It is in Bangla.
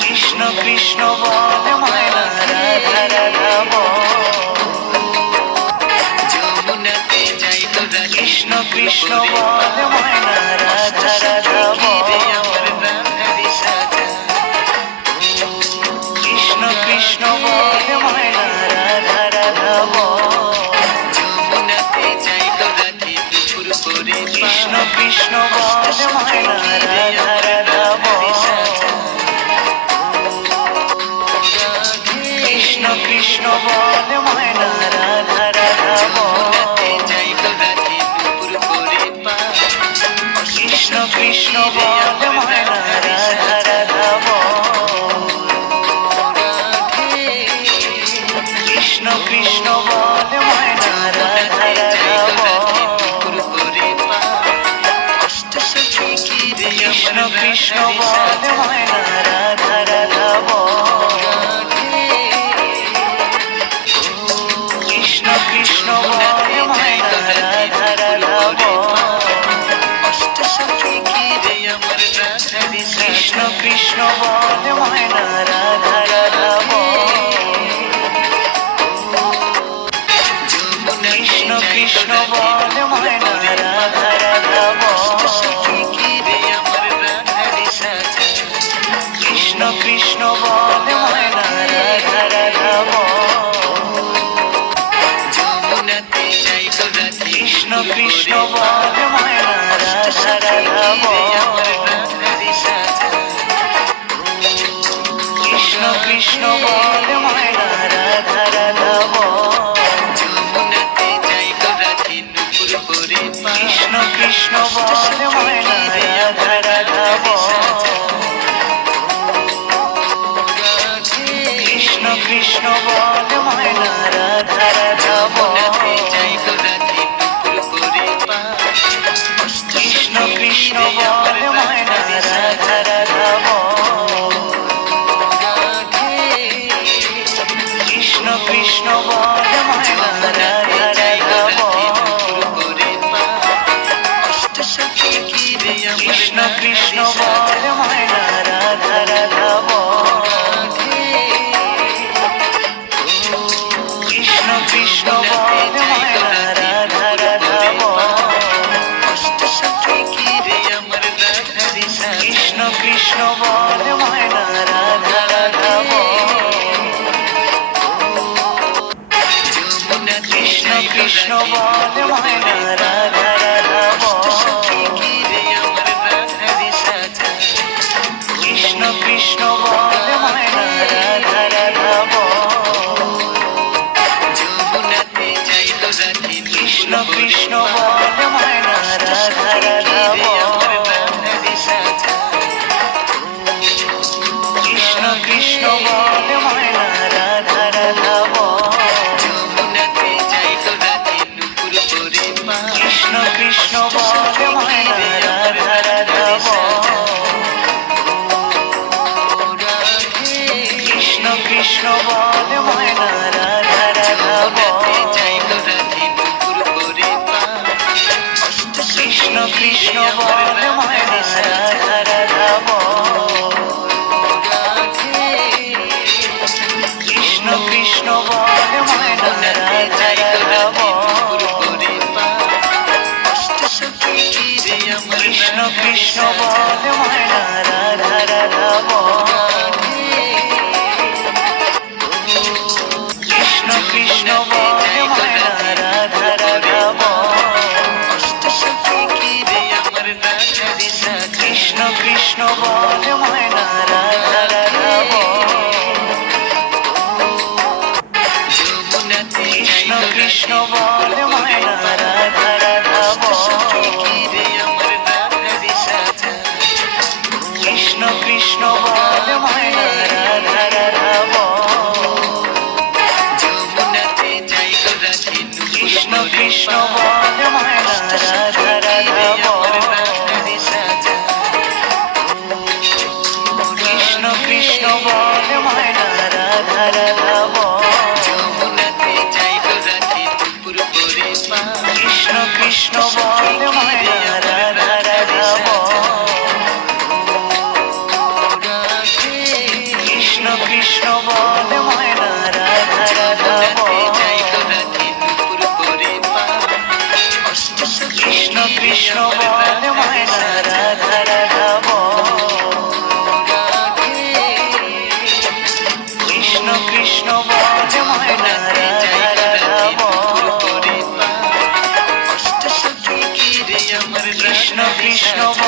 কৃষ্ণ কৃষ্ণ বল মায়া রাধা রাধা বল যমুনাতে যাই তোরা কৃষ্ণ কৃষ্ণ বল মায়া কৃষ্ণ কৃষ্ণ কৃষ্ণ বল ময়না কৃষ্ণ বল ময়না রাধা রাধা বল, কৃষ্ণ কৃষ্ণ বল ময়না রাধা রাধা বল কৃষ্ণ কৃষ্ণ বল ময়না কৃষ্ণ কৃষ্ণ বল ময়না রাধা রাধা বল। কৃষ্ণ কৃষ্ণ বল ময়না রাধা রাধা বল। কৃষ্ণ কৃষ্ণ বল ময়না রাধা রাধা বল। কৃষ্ণ কৃষ্ণ বল। কৃষ্ণ কৃষ্ণ বল ময়না রাধা রাধা বল। কৃষ্ণ কৃষ্ণ বল ময়না Father, কৃষ্ণ বল ময়না রাধা রাধা বল কৃষ্ণ কৃষ্ণ বল ময়না রাধা রাধা বল কৃষ্ণ কৃষ্ণ বল ময়না রাধা রাধা বল কৃষ্ণ কৃষ্ণ বল কৃষ্ণ কৃষ্ণ বল ময়না কৃষ্ণ কৃষ্ণ বল ময়না রাধা রাধা কৃষ্ণ কৃষ্ণ বল ময়না রাধা রাধা কৃষ্ণ কৃষ্ণ